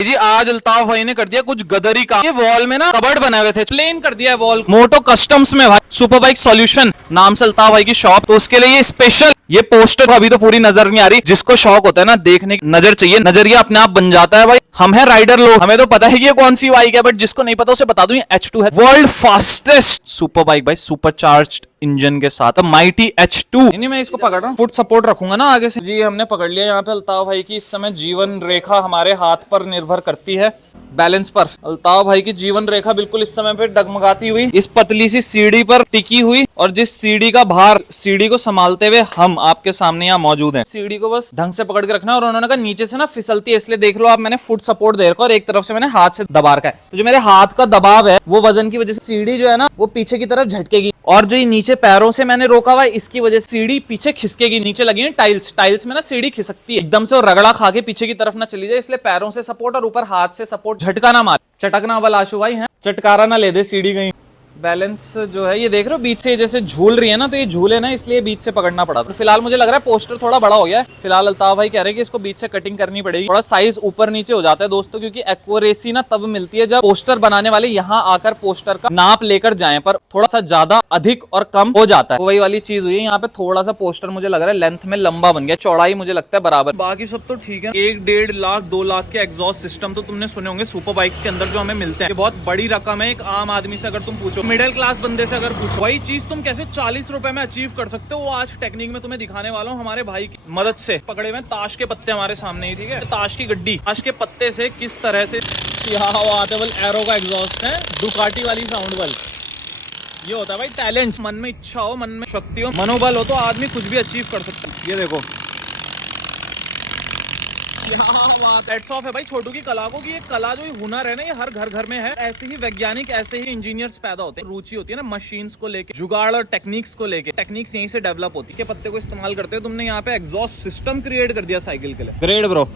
जी आज अल्ताफ भाई ने कर दिया कुछ गदरी काम। ये वॉल में ना कबर्ड बनाए हुए थे, प्लेन कर दिया है वॉल। मोटो कस्टम्स में भाई सुपर बाइक सॉल्यूशन नाम से अल्ताफ भाई की शॉप, तो उसके लिए ये स्पेशल ये पोस्टर अभी तो पूरी नजर नहीं आ रही। जिसको शौक होता है ना देखने की नजर चाहिए, नजरिया अपने आप बन जाता है भाई। हम है राइडर लोग, हमें तो पता है कि ये कौन सी बाइक है, बट जिसको नहीं पता उसे बता दूं ये H2 है, वर्ल्ड फास्टेस्ट सुपर बाइक भाई, सुपर चार्ज्ड इंजन के साथ माइटी H2। नहीं मैं इसको पकड़ रहा हूँ, फुट सपोर्ट रखूंगा ना आगे से। जी हमने पकड़ लिया यहाँ पे अल्ताफ भाई की। इस समय जीवन रेखा हमारे हाथ पर निर्भर करती है, बैलेंस पर। अल्ताफ भाई की जीवन रेखा बिल्कुल इस समय पे डगमगाती हुई इस पतली सी सीढ़ी पर टिकी हुई, और जिस सीढ़ी का भार, सीढ़ी को संभालते हुए हम आपके सामने यहाँ मौजूद हैं। सीढ़ी को बस ढंग से पकड़ के रखना, और उन्होंने कहा नीचे से ना फिसलती है, इसलिए देख लो आप, मैंने फुट सपोर्ट दे रखा और एक तरफ से मैंने हाथ से दबा रखा है। तो जो मेरे हाथ का दबाव है वो वजन की वजह से सीढ़ी जो है ना वो पीछे की तरफ झटकेगी, और जो ये नीचे पैरों से मैंने रोका हुआ है इसकी वजह से सीढ़ी पीछे खिसकेगी। नीचे लगी है टाइल्स, टाइल्स में ना सीढ़ी खिसकती है एकदम से, और रगड़ा खा के पीछे की तरफ ना चली जाए, इसलिए पैरों से सपोर्ट और ऊपर हाथ से सपोर्ट। झटका ना मार, चटकना वाला आशु भाई है, चटकारा ना ले दे सीढ़ी गई। बैलेंस जो है ये देख रहे हो बीच से जैसे झूल रही है ना, तो ये झूले ना इसलिए बीच से पकड़ना पड़ा। तो फिलहाल मुझे लग रहा है पोस्टर थोड़ा बड़ा हो गया है। फिलहाल अल्ताफ भाई कह रहे हैं कि इसको बीच से कटिंग करनी पड़ेगी, थोड़ा साइज ऊपर नीचे हो जाता है दोस्तों, क्योंकि एक्यूरेसी ना तब मिलती है जब पोस्टर बनाने वाले यहाँ आकर पोस्टर का नाप लेकर जाएं, पर थोड़ा सा ज्यादा अधिक और कम हो जाता है। वही वाली चीज हुई है यहाँ पे, थोड़ा सा पोस्टर मुझे लग रहा है लेंथ में लंबा बन गया, चौड़ाई मुझे लगता है बराबर। बाकी सब तो ठीक है। 1-1.5 लाख 2 लाख के एग्जॉस्ट सिस्टम तो तुमने सुने होंगे सुपर बाइक्स के अंदर जो हमें मिलते हैं, बहुत बड़ी रकम है। एक आम आदमी से अगर तुम पूछो, मिडिल क्लास बंदे से अगर पूछो, वही चीज तुम कैसे 40 रुपए में अचीव कर सकते हो, वो आज टेक्निक में तुम्हें दिखाने वाला हूँ हमारे भाई की मदद से। पकड़े हुए ताश के पत्ते हमारे सामने ही, ठीक है, ताश की गड्डी, ताश के पत्ते से किस तरह से एरो का एग्जॉस्ट है, डुकाटी वाली साउंड वाली। ये होता है भाई टैलेंट, मन में इच्छा हो, मन में शक्ति हो, मनोबल हो, तो आदमी कुछ भी अचीव कर सकता है। ये देखो हैट्स ऑफ है भाई छोटू की कला को, कि ये कला जो हुनर है ना ये हर घर घर में है। ऐसे ही वैज्ञानिक, ऐसे ही इंजीनियर्स पैदा होते हैं। रुचि होती है ना मशीन्स को लेके, जुगाड़ और टेक्निक्स को लेके, टेक्निक्स यहीं से डेवलप होती है। के पत्ते को इस्तेमाल करते हो तुमने यहाँ पे एग्जॉस्ट सिस्टम क्रिएट कर दिया साइकिल के लिए। ग्रेट ब्रो,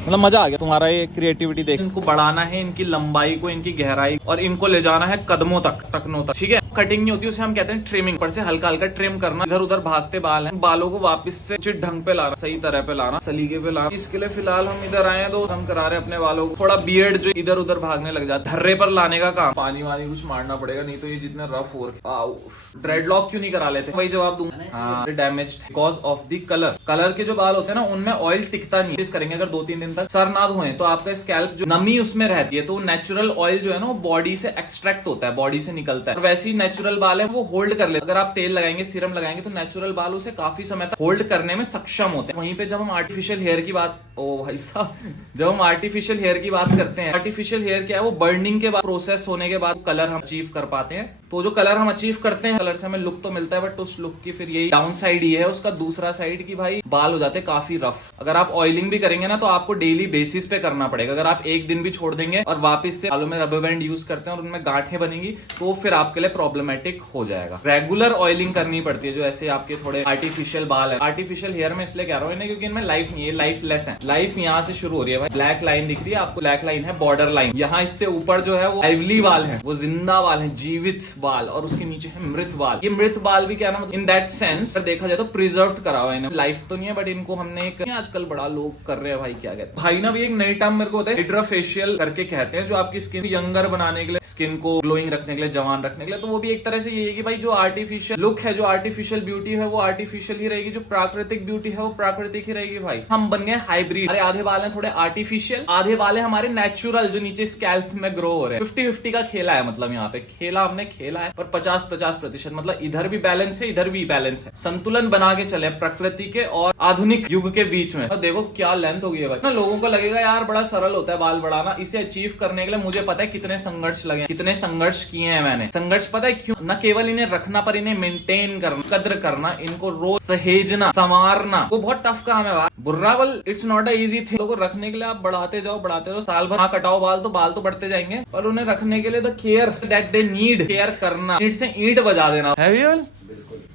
मतलब मजा आ गया तुम्हारा ये क्रिएटिविटी देख। इनको बढ़ाना है, इनकी लंबाई को, इनकी गहराई, और इनको ले जाना है कदमों तक, टखनों तक, ठीक है। कटिंग नहीं होती उसे हम कहते हैं ट्रिमिंग, पर से हल्का हल्का ट्रिम करना। इधर उधर भागते बाल हैं, बालों को वापस से उचित ढंग पे लाना, सही तरह पे लाना, सलीके पे लाना। इसके लिए फिलहाल हम इधर आए हैं, तो हम करा रहे हैं अपने बालों को थोड़ा बियर्ड जो इधर उधर भागने लग जाता है, धर्रे पर लाने का काम। पानी वानी कुछ मारना पड़ेगा, नहीं तो ये जितने रफ हो रहे। ड्रेडलॉक क्यों नहीं करा लेते, वही जवाब दूंगा। Damage because of the colour. Colour के जो बाल होते हैं ना उनमें ऑयल टिकता नहीं। करेंगे अगर 2-3 दिन तक सर ना धोएं तो आपका स्कैल्प जो नमी उसमें रहती है, तो नेचुरल ऑयल जो है ना वो बॉडी से एक्सट्रैक्ट होता है, बॉडी से निकलता है, और वैसे ही नेचुरल बाल है वो होल्ड कर लेते हैं। अगर आप तेल लगाएंगे, सीरम लगाएंगे, तो नेचुरल बाल उसे काफी समय तक होल्ड करने में सक्षम होते हैं। वहीं पे जब हम आर्टिफिशियल हेयर की बात, ओ भाई साहब, जब हम आर्टिफिशियल हेयर की बात करते हैं, आर्टिफिशियल हेयर क्या है, वो बर्निंग के बाद, प्रोसेस होने के बाद कलर हम अचीव कर पाते हैं। तो जो कलर हम अचीव करते हैं, कलर से हमें लुक तो मिलता है, बट उस लुक की फिर यही डाउन साइड ही है उसका। दूसरा साइड की भाई बाल हो जाते हैं काफी रफ। अगर आप ऑयलिंग भी करेंगे ना तो आपको डेली बेसिस पे करना पड़ेगा। अगर आप एक दिन भी छोड़ देंगे और वापस से बालों में रबर बैंड यूज करते हैं और उनमें गांठें बनेंगी, तो फिर आपके लिए प्रॉब्लमेटिक हो जाएगा। रेगुलर ऑयलिंग करनी पड़ती है, जो ऐसे आपके थोड़े आर्टिफिशियल बाल है। आर्टिफिशियल हेयर में इसलिए कह रहा हूँ क्योंकि इनमें लाइफ नहीं है, लाइफ लेस है। लाइफ यहाँ से शुरू हो रही है भाई। ब्लैक लाइन दिख रही है आपको, ब्लैक लाइन है बॉर्डर लाइन। यहाँ इससे ऊपर जो है वो लाइवली बाल है, वो जिंदा बाल है, जीवित बाल, और उसके नीचे है मृत बाल। ये मृत बाल भी क्या ना, इन दैट सेंस देखा जाए तो प्रिजर्व करा हुआ है। लाइफ तो नहीं है, बट इनको हमने एक, आजकल बड़ा लोग कर रहे हैं भाई, क्या कहते हैं भाई ना, भी एक नई टर्म मेरे को होता है हाइड्रोफेशियल करके कहते हैं, जो आपकी स्किन यंगर बनाने के लिए, स्किन को ग्लोइंग रखने के लिए, जवान रखने के लिए। तो वो भी एक तरह से ये है कि भाई जो आर्टिफिशियल लुक है, जो आर्टिफिशियल ब्यूटी है, वो आर्टिफिशियल ही रहेगी, जो प्राकृतिक ब्यूटी है वो प्राकृतिक ही रहेगी भाई। हम बन गए हाइब्रिड। हमारे आधे बाल हैं थोड़े आर्टिफिशियल, आधे बाल है हमारे नेचुरल जो नीचे स्कैल्प में ग्रो हो रहे हैं। 50-50 का खेला है, मतलब यहाँ पे खेला हमने खेला है, पर 50-50%, मतलब इधर भी बैलेंस है, इधर भी बैलेंस है। संतुलन बना के चले प्रकृति के और आधुनिक युग के बीच में। तो देखो क्या लेंथ हो गई है भाई ना। लोगों को लगेगा यार बड़ा सरल होता है बाल बढ़ाना, इसे अचीव करने के लिए मुझे पता है कितने संघर्ष लगे, कितने संघर्ष किए हैं मैंने। संघर्ष पता है क्यों? न केवल इन्हें रखना, पर इन्हें मेंटेन करना, कद्र करना, इनको रोज सहेजना, संवारना, वो बहुत टफ काम है भाई। बुर्रावल it's not a easy thing. लोगों को रखने के लिए आप बढ़ाते जाओ, बढ़ाते जाओ, साल भर हाँ कटाओ बाल तो बढ़ते जाएंगे, पर उन्हें रखने के लिए तो care that they need, care करना, ईंट से ईंट बजा देना,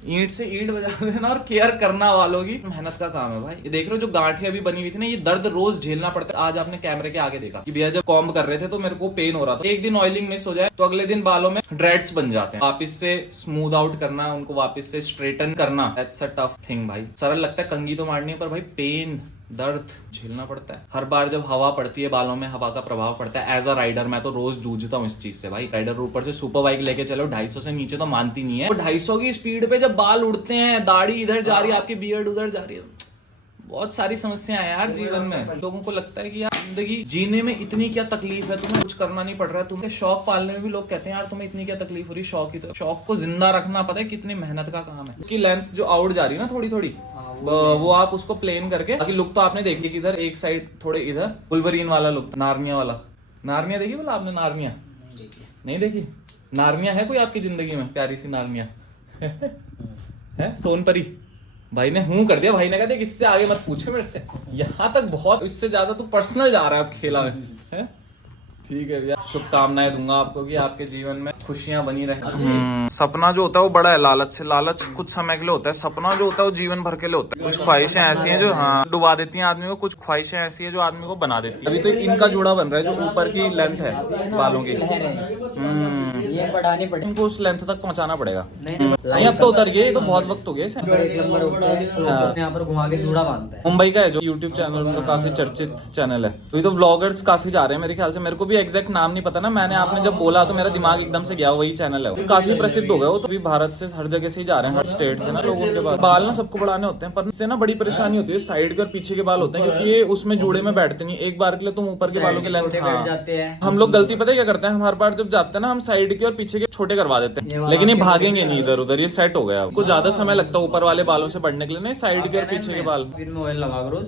ईंट से ईंट बजा देना, और केयर करना वालों की मेहनत का काम है भाई। ये देख रहे हो जो गांठें अभी बनी हुई थी ना, ये दर्द रोज झेलना पड़ता है। आज आपने कैमरे के आगे देखा कि भैया जब कॉम्ब कर रहे थे तो मेरे को पेन हो रहा था। एक दिन ऑयलिंग मिस हो जाए तो अगले दिन बालों में ड्रेड्स बन जाते हैं। वापिस से स्मूथ आउट करना, उनको वापस से स्ट्रेटन करना, दैट्स अ टफ थिंग भाई। सरल लगता है कंघी तो मारनी है, पर भाई पेन दर्द झेलना पड़ता है हर बार जब हवा पड़ती है बालों में, हवा का प्रभाव पड़ता है। एज अ राइडर मैं तो रोज जूझता हूँ इस चीज से भाई। राइडर ऊपर से सुपर बाइक लेके चलो 250 से नीचे तो मानती नहीं है। 250 की स्पीड पे जब बाल उड़ते हैं, दाढ़ी इधर जा रही है, आपकी बियर्ड उधर जा रही है, बहुत सारी समस्याएं हैं यार जीवन में। लोगों को लगता है कि यार जिंदगी जीने में इतनी क्या तकलीफ है, तुम्हें कुछ करना नहीं पड़ रहा है। तुम्हें शौक पालने में भी लोग कहते हैं यार तुम्हें इतनी क्या तकलीफ हो रही है शौक की। तो शौक को जिंदा रखना पता है कितनी मेहनत का काम है। उसकी लेंथ जो आउट जा रही है ना थोड़ी थोड़ी, वो आप उसको प्लेन करके, बाकी लुक तो आपने देख ली कि इधर एक साइड थोड़े इधर वुल्वरीन वाला लुक, नार्निया वाला। नार्निया देखी बोला आपने? नार्निया नहीं देखी? नार्निया है कोई आपकी जिंदगी में प्यारी सी नार्निया? है सोनपरी? भाई ने हूं कर दिया। भाई ने कहा देख इससे आगे मत पूछे मेरे से, यहाँ तक बहुत, इससे ज्यादा तो पर्सनल जा रहा है अब खेला में, है? ठीक है भैया, शुभकामनाएं दूंगा आपको कि आपके जीवन में खुशियां बनी रहे। सपना जो होता है वो बड़ा है लालच से। लालच कुछ समय के लिए होता है, सपना जो होता है वो जीवन भर के लिए होता है। कुछ ख्वाहिशें ऐसी हैं जो डुबा देती हैं आदमी को, कुछ ख्वाहिशें ऐसी है जो आदमी को बना देती है। अभी तो इनका जोड़ा बन रहा है जो ऊपर की लेंथ है बालों की, ये बढ़ानी पड़ेगी, इनको उस लेंथ तक पहुंचाना पड़ेगा। नहीं अब तो उतर गया, ये तो बहुत वक्त हो गया इसे। यहाँ पर घुमा के जूड़ा बांधता है। मुंबई का है जो यूट्यूब चैनल, तो काफी चर्चित चैनल है। तो ये तो व्लॉगर्स काफी जा रहे हैं मेरे ख्याल से। मेरे को भी एग्जैक्ट नाम नहीं पता ना, मैंने आपने जब बोला तो मेरा दिमाग एकदम से गया, वही चैनल है वो। काफी प्रसिद्ध हो गया वो तो। अभी भारत से हर जगह से ही जा रहे हैं, हर स्टेट से ना लोगों के पास। बाल ना सबको बढ़ाने होते हैं, पर इससे ना बड़ी परेशानी होती है। साइड के और पीछे के बाल होते हैं क्योंकि ये उसमें जूड़े में बैठते नहीं। एक बार के लिए तुम ऊपर के बालों की लेंथ जाते हैं। हम लोग गलती पता है क्या करते हैं, हम हर बार जब जाते हैं ना हम साइड के और पीछे के छोटे करवा देते हैं, लेकिन ये भागेंगे नहीं इधर उधर, ये सेट हो गया। आपको ज्यादा समय लगता है ऊपर वाले बालों से बढ़ने के लिए, नहीं साइड के और पीछे के बाल। ऑयल लगा करो,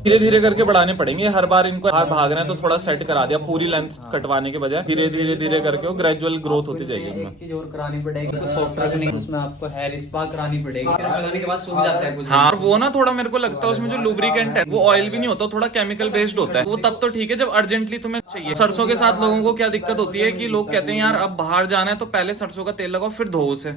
धीरे धीरे करके बढ़ाने पड़ेंगे। हर बार इनको भाग रहे हैं तो थोड़ा सेट करा दिया, पूरी लेंथ कटवाने के बजाय धीरे धीरे धीरे करके वो ग्रेजुअल ग्रोथ होती जाएगी। एक चीज और करानी पड़ेगी, तो सॉफ्ट रखने उसमें आपको हेयर स्पा करानी पड़ेगी। फिर लगाने के बाद सूख जाता है कुछ। हाँ, वो ना थोड़ा मेरे को लगता है उसमें जो लुब्रिकेंट है वो ऑयल भी नहीं होता, थोड़ा केमिकल बेस्ड होता है। वो तब तो ठीक है जब अर्जेंटली तुम्हें चाहिए। सरसों के साथ लोगों को क्या दिक्कत होती है कि लोग कहते हैं यार अब बाहर जाना है तो पहले सरसों का तेल लगाओ फिर धो उसे,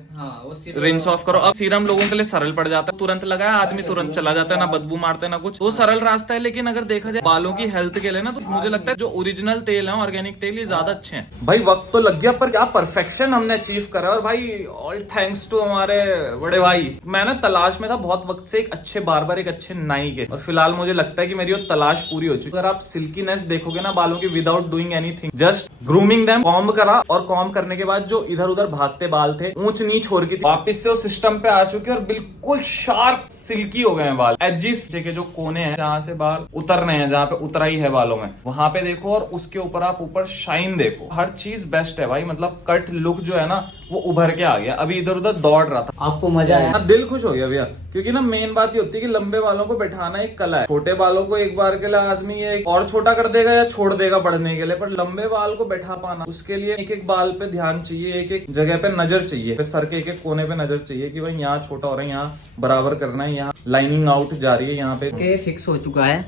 रिंस ऑफ करो। अब सीरम लोगों के लिए सरल पड़ जाता है, तुरंत लगाया आदमी तुरंत चला जाता है, ना बदबू मारता है ना कुछ। वो सरल रास्ता है, लेकिन अगर देखा जाए बालों की हेल्थ के लिए ना, तो मुझे लगता है जो ओरिजिनल तेल है, ऑर्गेनिक तेल, ये ज्यादा अच्छे हैं। भाई वक्त तो लग गया पर क्या परफेक्शन हमने अचीव करा। और भाई ऑल थैंक्स टू हमारे बड़े भाई। मैं ना तलाश में था बहुत वक्त से एक अच्छे बार्बर, एक अच्छे नाई के, और फिलहाल मुझे लगता है कि मेरी वो तलाश पूरी हो चुकी है। अगर आप सिल्कीनेस देखोगे ना बालों की without doing anything, just grooming them, comb करा, और कॉम्ब करने के बाद जो इधर उधर भागते बाल थे, ऊंच नीच हो रही थी, वापिस से उस सिस्टम पे आ चुके और बिल्कुल शार्प सिल्की हो गए हैं बाल। एजिस के जो कोने हैं जहाँ से बाल उतरने हैं, जहाँ पे उतराई है बालों में, वहां पे देखो, और उसके ऊपर आप ऊपर शाइन देखो। हर चीज बेस्ट है भाई। मतलब कट लुक जो है ना वो उभर के आ गया। अभी इधर उधर दौड़ रहा था, आपको मजा आया? दिल खुश हो गया भैया। क्योंकि ना मेन बात ये होती है कि लंबे बालों को बैठाना एक कला है। छोटे बालों को एक बार के लिए आदमी ये और छोटा कर देगा या छोड़ देगा बढ़ने के लिए, पर लंबे बाल को बैठा पाना, उसके लिए एक एक बाल पे ध्यान चाहिए, एक एक जगह पे नजर चाहिए, फिर सर के एक एक कोने पे नजर चाहिए कि भाई यहाँ छोटा हो रहा है, यहाँ बराबर करना है, यहाँ लाइनिंग आउट जा रही है, यहाँ पे फिक्स हो चुका है।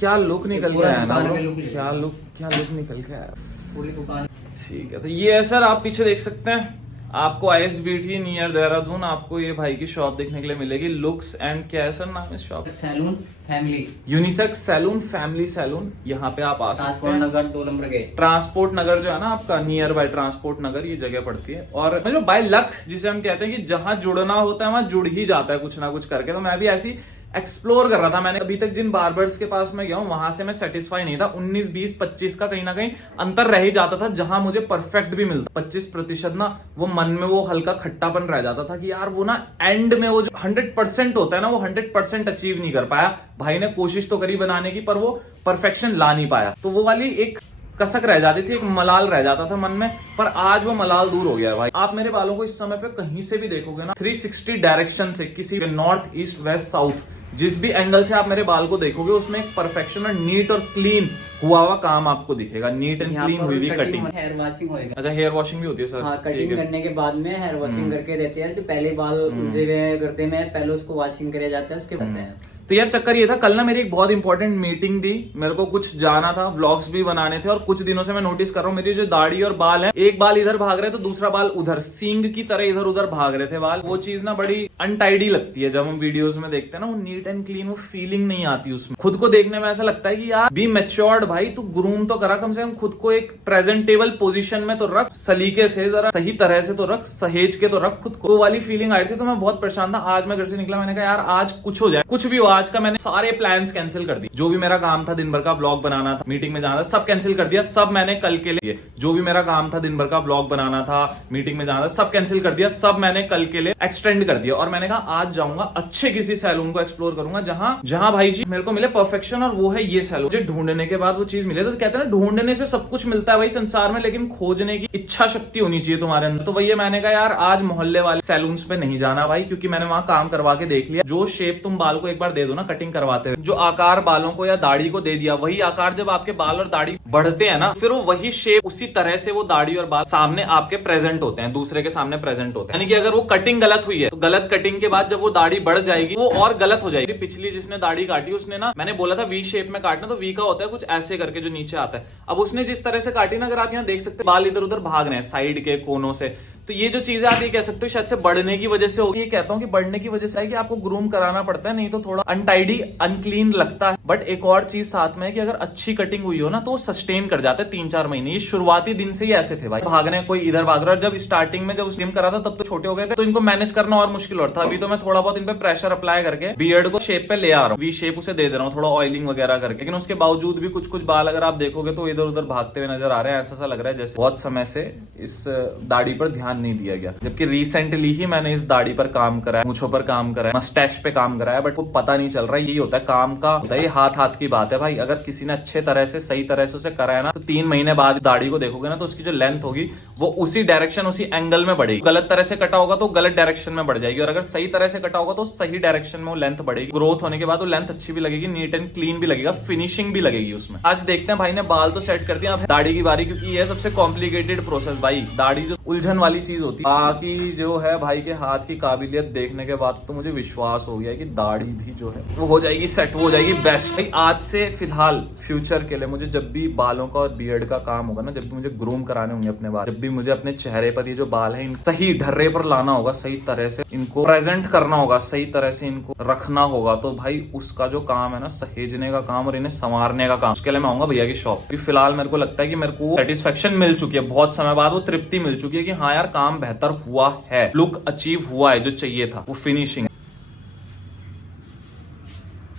क्या लुक निकल के आया ना, क्या लुक निकल के आया पूरी दुकान। ठीक है, तो ये है सर, आप पीछे देख सकते हैं। आपको ISBT नियर देहरादून आपको ये भाई की शॉप देखने के लिए मिलेगी। लुक्स एंड क्या है सर नाम इस shop? Salon family, unisex salon, family salon. यहाँ पे आप आ सकते ट्रांसपोर्ट हैं। Nagar 2 number gate. Transport Nagar जो है ना आपका नियर बाय ट्रांसपोर्ट नगर, ये जगह पड़ती है। और जो बाय लक जिसे हम कहते हैं कि जहां जुड़ना होता है वहां जुड़ ही जाता है कुछ ना कुछ करके। तो मैं भी ऐसी एक्सप्लोर कर रहा था। मैंने अभी तक जिन बार्बर्स के पास मैं गया हूँ वहां से मैं सेटिस्फाई नहीं था। 19, 20, 25 का कहीं ना कहीं अंतर रह ही जाता था। जहां मुझे परफेक्ट भी मिलता 25% ना, वो मन में वो हल्का खट्टापन रह जाता था कि यार वो ना एंड में वो जो 100% होता है ना, वो 100% अचीव नहीं कर पाया। भाई ने कोशिश तो करी बनाने की, पर वो परफेक्शन ला नहीं पाया। तो वो वाली एक कसक रह जाती थी, एक मलाल रह जाता था मन में। पर आज वो मलाल दूर हो गया है भाई। आप मेरे बालों को इस समय पे कहीं से भी देखोगे ना, 360 डायरेक्शन से, किसी नॉर्थ, ईस्ट, वेस्ट, साउथ, जिस भी एंगल से आप मेरे बाल को देखोगे उसमें एक परफेक्शन और नीट और क्लीन हुआ हुआ काम आपको दिखेगा। नीट एंड क्लीन हुई हुई कटिंग। हेयर वॉशिंग होएगा। अच्छा, हेयर वॉशिंग भी होती है सर? हाँ, कटिंग करने के बाद में हेयर वॉशिंग करके देते हैं। जो पहले बाल उलझे हुए गर्दे में, पहले उसको वॉशिंग करे जाता है, उसके बाद हैं। तो यार चक्कर ये था, कल ना मेरी एक बहुत इंपॉर्टेंट मीटिंग थी, मेरे को कुछ जाना था, व्लॉग्स भी बनाने थे, और कुछ दिनों से मैं नोटिस कर रहा हूँ मेरी जो दाढ़ी और बाल है, एक बाल इधर भाग रहे तो दूसरा बाल उधर, सींग की तरह इधर उधर भाग रहे थे बाल। वो चीज ना बड़ी अनटाइडी लगती है। जब हम वीडियोस में देखते हैं ना, वो नीट एंड क्लीन, वो फीलिंग नहीं आती उसमें। खुद को देखने में ऐसा लगता है कि यार बी मैच्योर्ड भाई, तू ग्रूम तो करा, कम से कम खुद को एक प्रेजेंटेबल पोजीशन में तो रख, सलीके से जरा सही तरह से तो रख, सहेज के तो रख खुद को। वो वाली फीलिंग आ रही थी, तो मैं बहुत परेशान था। आज मैं घर से निकला, मैंने कहा यार आज कुछ हो जाए, कुछ भी हो। आज का मैंने सारे प्लान्स कैंसिल कर दिए। जो भी मेरा काम था, दिन भर का ब्लॉग बनाना था, मीटिंग में जाना था, सब कैंसिल कर दिया। सब मैंने कल के लिए, जो भी मेरा काम था, दिन भर का ब्लॉग बनाना था, मीटिंग में जाना था, सब कैंसिल कर दिया। सब मैंने कल के लिए एक्सटेंड कर दिया। और मैंने कहा आज जाऊंगा अच्छे किसी सैलून को एक्सप्लोर करूंगा, जहां भाई जी मेरे को मिले परफेक्शन, और वो है ये सैलून। मुझे ढूंढने के बाद वो चीज मिले। तो कहते हैं ना, ढूंढने से सब कुछ मिलता है भाई संसार में, लेकिन खोजने की इच्छा शक्ति होनी चाहिए तुम्हारे अंदर। तो वही मैंने कहा यार आज मोहल्ले वाले सैलून्स पे नहीं जाना भाई, क्योंकि मैंने वहां काम करवा के देख लिया। जो शेप तुम बाल को एक बार दे दो ना कटिंग करवाते हुए, जो आकार बालों को या दाढ़ी को दे दिया, वही आकार जब आपके बाल और दाढ़ी बढ़ते हैं ना, फिर वो वही शेप उसी तरह से वो दाढ़ी और बाल सामने आपके प्रेजेंट होते हैं, दूसरे के सामने प्रेजेंट होते हैं। यानी कि अगर वो कटिंग गलत हुई है, तो गलत कटिंग के बाद जब वो दाढ़ी बढ़ जाएगी, वो और गलत हो जाएगी। पिछली जिसने दाढ़ी काटी, उसने ना, मैंने बोला था वी शेप में काटना, तो वी का होता है कुछ ऐसे करके जो नीचे आता है। अब उसने जिस तरह से काटी ना, अगर आप यहाँ देख सकते हैं, बाल इधर उधर भाग रहे हैं साइड के कोनों से। तो ये जो चीजें आप ये कह सकते हो शायद से बढ़ने की वजह से होगी। ये कहता हूँ कि बढ़ने की वजह से है कि आपको ग्रूम कराना पड़ता है, नहीं तो थोड़ा अनटाइडी अनक्लीन लगता है। बट एक और चीज साथ में है कि अगर अच्छी कटिंग हुई हो ना, तो सस्टेन कर जाते हैं 3-4 महीने। ये शुरुआती दिन से ही ऐसे थे भाई, भागने कोई इधर भाग रहा है। जब स्टार्टिंग में जब स्ट्रीम करा था, तब तो छोटे हो गए थे, तो इनको मैनेज करना और मुश्किल और था। अभी तो मैं थोड़ा बहुत इन पे प्रेशर अप्लाई करके बियर्ड को शेप पे ले आ रहा हूँ, वी शेप उसे दे दे रहा हूँ, थोड़ा ऑयलिंग वगैरह करके। लेकिन उसके बावजूद भी कुछ कुछ बाल अगर आप देखोगे तो इधर उधर भागते हुए नजर आ रहे हैं। ऐसा लग रहा है जैसे बहुत समय से इस दाढ़ी पर ध्यान नहीं दिया गया। कि रिसेंटली ही मैंने इस दाढ़ी पर काम करा है, मूंछों पर काम करा है, मस्टैच पे काम करा है, बट वो पता नहीं चल रहा है। यही होता है काम का, होता है ये हाथ की बात है भाई। अगर किसी ने अच्छे तरह से सही तरह से उसे करा है ना, तो 3 महीने बाद दाढ़ी को देखोगे ना, तो उसकी जो लेंथ होगी वो उसी डायरेक्शन, उसी एंगल में बढ़ेगी। गलत तरह से कटा होगा तो गलत डायरेक्शन में बढ़ जाएगी, और अगर सही तरह से कटा होगा तो सही डायरेक्शन में वो लेंथ बढ़ेगी। ग्रोथ होने के बाद वो लेंथ अच्छी भी लगेगी, नीट एंड क्लीन भी लगेगा, फिनिशिंग भी लगेगी उसमें। आज देखते हैं, भाई ने बाल तो सेट कर दिया, अब दाढ़ी की बारी, क्योंकि ये सबसे कॉम्प्लिकेटेड प्रोसेस भाई। दाढ़ी जो उलझन वाली चीज होती है, बाकी जो है भाई के हाथ की काबिलियत देखने के बाद तो मुझे विश्वास हो गया कि दाढ़ी भी जो है वो हो जाएगी सेट, वो हो जाएगी बेस्ट भाई। आज से फिलहाल फ्यूचर के लिए मुझे जब भी बालों का और बियर्ड का काम होगा ना, जब भी मुझे ग्रूम कराने होंगे अपने बाल, जब भी मुझे अपने चेहरे पर ये जो बाल है सही ढर्रे पर लाना होगा, सही तरह से इनको प्रेजेंट करना होगा, सही तरह से इनको रखना होगा, तो भाई उसका जो काम है ना, सहेजने का काम और इन्हें संवारने का काम, उसके लिए मैं आऊंगा भैया की शॉप। फिलहाल मेरे को लगता है कि मेरे को सेटिस्फेक्शन मिल चुकी है, बहुत समय बाद वो तृप्ति मिल चुकी है कि हाँ यार काम बेहतर हुआ है, लुक अचीव हुआ है, जो चाहिए था वो फिनिशिंग।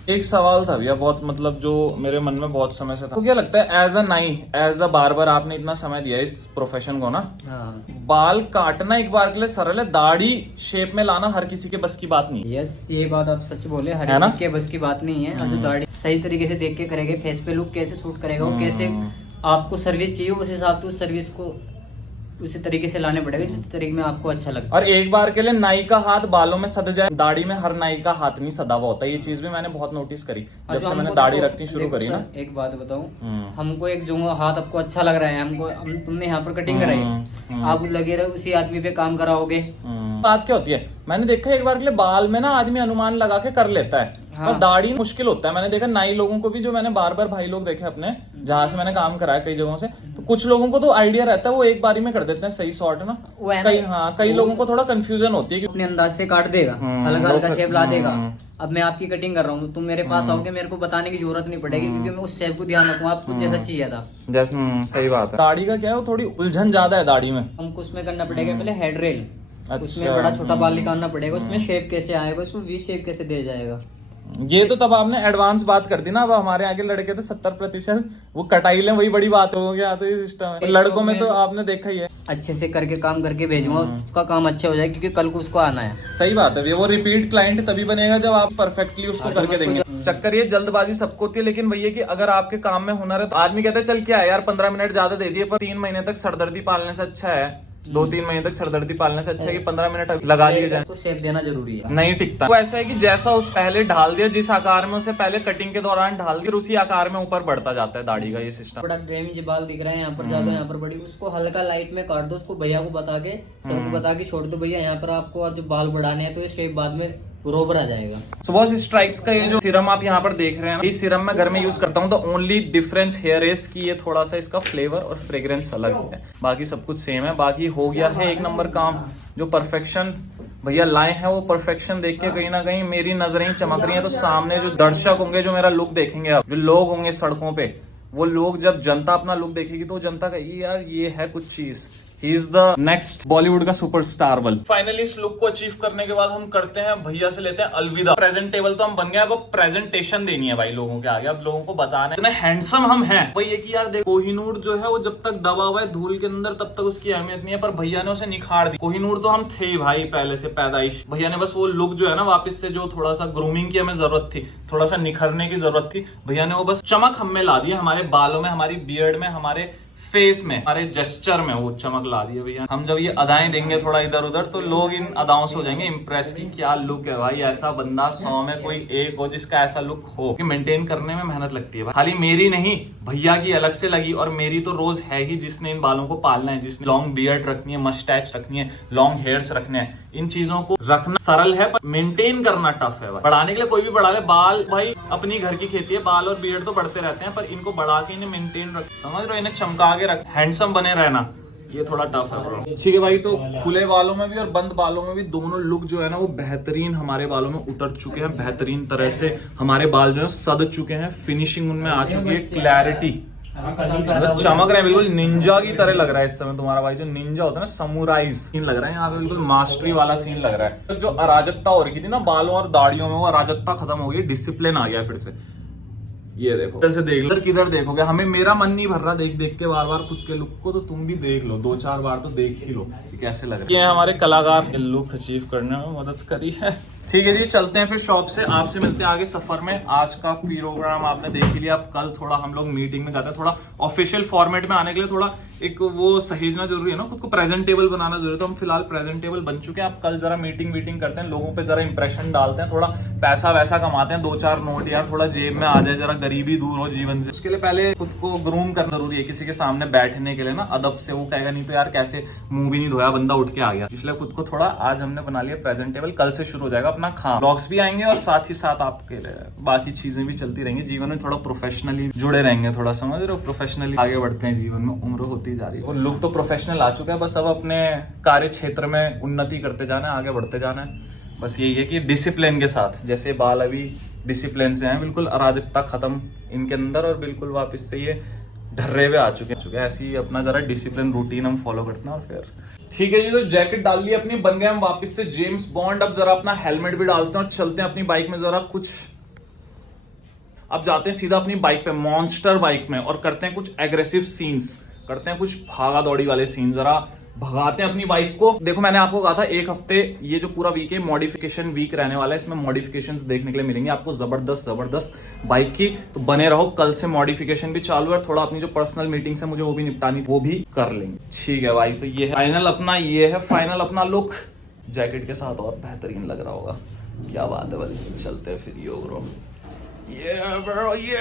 एक सवाल था भैया, बहुत मतलब जो मेरे मन में बहुत समय से था, तो क्या लगता है एज अ बार्बर आपने इतना समय दिया इस प्रोफेशन को ना, बाल काटना एक बार के लिए सरल है, दाढ़ी शेप में लाना हर किसी के बस की बात नहीं। यस, ये बात आप सच बोले, हर किसी के बस की बात नहीं है। और जो दाढ़ी सही तरीके से देख के करेंगे, फेस पे लुक कैसे सूट करेगा, वो कैसे आपको सर्विस चाहिए, उस हिसाब से उस सर्विस को उसी तरीके से लाने पड़ेगा जिस तरीके में आपको अच्छा लगता है। और एक बार के लिए नाई का हाथ बालों में सद जाए, दाढ़ी में हर नाई का हाथ नहीं सदा हुआ होता है। ये चीज भी मैंने बहुत नोटिस करी जब से मैंने दाढ़ी रखनी शुरू करी ना। एक बात बताऊं, हमको एक जो हाथ आपको अच्छा लग रहा है, तुमने यहाँ पर कटिंग कराई, आप लगे रहे उसी आदमी पे काम कराओगे। बात क्या होती है, मैंने देखा एक बार के लिए बाल में ना आदमी अनुमान लगा के कर लेता है, और दाढ़ी मुश्किल होता है। मैंने देखा नाई लोगों को भी, जो मैंने बार भाई लोग देखे अपने, जहां से मैंने काम कराया कई जगहों से, तो कुछ लोगों को तो आइडिया रहता है, वो एक बारी में कर देते हैं सही शॉर्ट ना। कई लोगों को थोड़ा कंफ्यूजन होती है कि अपने अंदाज से काट देगा, हल्का हल्का शेप ला देगा। अब मैं आपकी कटिंग कर रहा हूँ, तुम मेरे पास आओगे, मेरे को बताने की जरूरत नहीं पड़ेगी, क्योंकि मैं उस शेप को ध्यान रखूंगा, आपको जैसा चाहिए था। जैसे सही बात है। दाढ़ी का क्या है, वो थोड़ी उलझन ज्यादा है दाढ़ी में। हमको उसमें करना पड़ेगा पहले हेड रेल, उसमें बड़ा छोटा बाल निकालना पड़ेगा, उसमें शेप कैसे आएगा, उसको वी शेप कैसे दे जाएगा। ये तो तब आपने एडवांस बात कर दी ना। अब हमारे आगे लड़के तो 70% वो कटाई ले, वही बड़ी बात हो गया। तो ये सिस्टम है लड़कों में, तो आपने देखा ही है। अच्छे से करके काम करके भेजूंगा, उसका काम अच्छा हो जाए, क्योंकि कल को उसको आना है। सही बात है, वो रिपीट क्लाइंट तभी बनेगा जब आप परफेक्टली उसको करके देंगे। चक्कर ये जल्दबाजी सबको होती है, लेकिन भैया कि अगर आपके काम में हुनर है, तो आदमी कहता है चल क्या है यार 15 मिनट ज्यादा दे दिए, पर 3 महीने तक सरदर्दी पालने से अच्छा है, 2-3 महीने तक सरदर्दी पालने से अच्छा है कि 15 मिनट लगा लिए जाए। तो शेप देना जरूरी है, नहीं टिकता। वो ऐसा है कि जैसा उस पहले ढाल दिया, जिस आकार में उसे पहले कटिंग के दौरान ढाल दिया, उसी आकार में ऊपर बढ़ता जाता है दाढ़ी का ये सिस्टम। बड़ा ड्रेमिंग बाल दिख रहा है, यहाँ पर ज्यादा, यहाँ पर बड़ी, उसको हल्का लाइट में काट दो, उसको भैया को बता के, सबको बता के छोड़ दो, भैया यहाँ पर आपको और जो बाल बढ़ाने हैं, तो ये शेप बाद में बरोबर आ जाएगा। सुबह स्ट्राइक्स का ये जो सीरम आप यहाँ पर देख रहे हैं, ये सीरम मैं घर में यूज करता हूँ। The only difference here is कि ये थोड़ा सा इसका फ्लेवर और फ्रेग्रेंस अलग है, बाकी सब कुछ सेम है। बाकी हो गया है एक नंबर काम, जो परफेक्शन भैया लाए हैं वो परफेक्शन देख के कहीं ना कहीं मेरी नजरें ही चमक रही हैं। तो सामने जो दर्शक होंगे, जो मेरा लुक देखेंगे, अब जो लोग होंगे सड़कों पे, वो लोग जब जनता अपना लुक देखेगी तो जनता कहेगी यार ये है कुछ चीज, he is the next Bollywood का सुपरस्टार बल। फाइनली इस लुक को अचीव करने के बाद हम करते हैं भैया से लेते हैं अलविदा। प्रेजेंटेबल तो हम बन गए, अब प्रेजेंटेशन देनी है भाई लोगों के आगे। अब लोगों को बताना है इतने हैंडसम हम हैं। वही है कि यार देख, कोहिनूर जो है वो जब तक दबा हुआ है धूल के अंदर तब तक उसकी अहमियत नहीं है, पर भैया ने उसे निखार दी। कोहिनूर तो हम थे ही भाई पहले से पैदाइश। भैया ने बस वो लुक जो है ना वापस से, जो थोड़ा सा ग्रूमिंग की हमें जरूरत थी, थोड़ा सा निखरने की जरूरत थी, भैया ने वो बस चमक हम में ला दी। हमारे बालों में, हमारी बियर्ड में, हमारे फेस में, हमारे जेस्चर में वो चमक ला दी है भैया। हम जब ये अदाएं देंगे थोड़ा इधर उधर तो लोग इन अदाओं से हो जाएंगे इंप्रेस की क्या लुक है भाई। ऐसा बंदा 100 में कोई एक हो जिसका ऐसा लुक हो। कि मेंटेन करने में मेहनत लगती है भाई, खाली मेरी नहीं भैया की अलग से लगी, और मेरी तो रोज है ही जिसने इन बालों को पालना है, जिसने लॉन्ग बियर्ड रखनी है, मस्टैच रखनी है, लॉन्ग हेयर्स रखने हैं। इन चीजों को रखना सरल है पर मेंटेन करना टफ है भाई। बढ़ाने के लिए कोई भी बढ़ा ले, बाल भाई अपनी घर की खेती है, बाल और बियर्ड तो बढ़ते रहते हैं, पर इनको बढ़ा के इन्हें मेंटेन रख, समझ रहे हो, इन्हें चमका के रख, हैंडसम बने रहना, ये थोड़ा टफ है ब्रो। ठीक है भाई, तो खुले बालों में भी और बंद बालों में भी दोनों लुक जो है ना वो बेहतरीन हमारे बालों में उतर चुके हैं। बेहतरीन तरह से हमारे बाल जो है सद चुके हैं, फिनिशिंग उनमें आ चुकी है, क्लैरिटी चमक रहे हैं, बिल्कुल निंजा की तरह लग रहा है इस समय तुम्हारा भाई। जो निंजा होता है ना, समुराई सीन लग रहा है यहाँ पे, बिल्कुल मास्टरी वाला सीन लग रहा है। तो जो अराजकता हो रही थी ना बालों और दाढ़ियों में, वो अराजकता खत्म हो गई, डिसिप्लिन आ गया फिर से। ये देखो, इधर से देख लो, किधर देखोगे, हमें मेरा मन नहीं भर रहा देख देख के बार बार खुद के लुक को, तो तुम भी देख लो, 2-4 बार तो देख ही लो कि कैसे लग रहा है। ये हमारे कलाकार लुक अचीव करने में मदद करी है। ठीक है जी, चलते हैं फिर शॉप से, आपसे मिलते हैं आगे सफर में। आज का प्रोग्राम आपने देख लिया, अब कल थोड़ा हम लोग मीटिंग में जाते हैं। थोड़ा ऑफिशियल फॉर्मेट में आने के लिए थोड़ा एक वो सहेजना जरूरी है ना, खुद को प्रेजेंटेबल बनाना जरूरी है। तो हम फिलहाल प्रेजेंटेबल बन चुके हैं, अब कल जरा मीटिंग करते हैं, लोगों पे जरा इंप्रेशन डालते हैं, थोड़ा पैसा वैसा कमाते हैं, 2-4 नोट यार थोड़ा जेब में आ जाए, जरा गरीबी दूर हो जीवन से। उसके लिए पहले खुद को ग्रूम करना जरूरी है, किसी के सामने बैठने के लिए ना अदब से। वो कहेगा नहीं तो यार कैसे मुंह भी नहीं धोया बंदा उठ के आ गया। इसलिए खुद को थोड़ा आज हमने बना लिया प्रेजेंटेबल। कल से शुरू हो जाएगा अपना खाम, ब्लॉग्स भी आएंगे और साथ ही साथ आपके बाकी चीजें भी चलती रहेंगी। जीवन में थोड़ा प्रोफेशनली जुड़े रहेंगे, थोड़ा समझ रहे हो, प्रोफेशनली आगे बढ़ते हैं जीवन में, उम्र होती जा रही है। और लुक तो प्रोफेशनल आ चुका है, बस अब अपने कार्य क्षेत्र में उन्नति करते जाना है, आगे बढ़ते जाना है। बस यही है कि डिसिप्लिन के साथ, जैसे बाल अभी डिसिप्लिन से हैं, बिल्कुल अराजकता खत्म इनके अंदर और बिल्कुल वापस से ये ढर्रे पे आ चुके हैं। ऐसे ही अपना जरा डिसिप्लिन रूटीन हम फॉलो करते हैं। और फिर ठीक है जी, तो जैकेट डाल ली अपनी, बन गए हम वापस से जेम्स बॉन्ड। अब जरा अपना हेलमेट भी डालते हैं और चलते हैं अपनी बाइक में जरा कुछ। अब जाते हैं सीधा अपनी बाइक पे, मॉन्स्टर बाइक में, और करते हैं कुछ एग्रेसिव सीन्स, करते हैं कुछ भागा दौड़ी वाले सीन, जरा भगाते हैं अपनी बाइक को। देखो मैंने आपको कहा था एक हफ्ते, ये जो पूरा वीक है मॉडिफिकेशन वीक रहने वाला है, इसमें मॉडिफिकेशंस देखने के लिए मिलेंगे आपको जबरदस्त बाइक की। तो बने रहो, कल से मॉडिफिकेशन भी चालू है, थोड़ा अपनी जो पर्सनल मीटिंग्स है मुझे वो भी निपटानी, वो भी कर लेंगे। ठीक है भाई, तो ये है फाइनल अपना, ये है फाइनल अपना लुक, जैकेट के साथ और बेहतरीन लग रहा होगा। क्या बात है भाई, चलते हैं फिर। यो ब्रो, ये ब्रो, ये